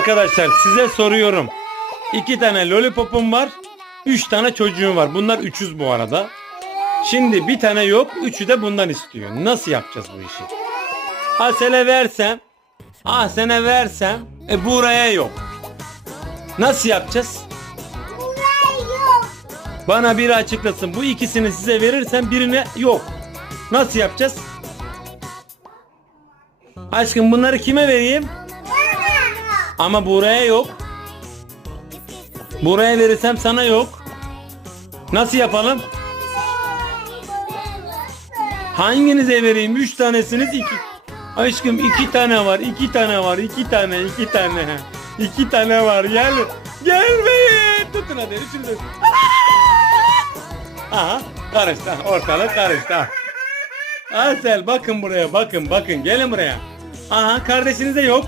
Arkadaşlar size soruyorum. İki tane lollipopum var. Üç tane çocuğum var. Bunlar üçüz bu arada. Şimdi bir tane yok. Üçü de bundan istiyor. Nasıl yapacağız bu işi? Asel'e versem. Ahsen'e versem. E buraya yok. Nasıl yapacağız? Bana biri açıklasın. Bu ikisini size verirsem birine yok. Nasıl yapacağız? Aşkım bunları kime vereyim? Ama buraya yok. Buraya verirsem sana yok. Nasıl yapalım? Hanginize vereyim? Üç tanesiniz iki. Aşkım iki tane var, iki tane var, iki tane, iki tane. İki tane var. Gel. Gelmeyin. Tutun hadi. Üçünü de. Aha. Karıştı. Ortalık karıştı. Asel bakın buraya bakın bakın gelin buraya. Aha kardeşiniz de yok.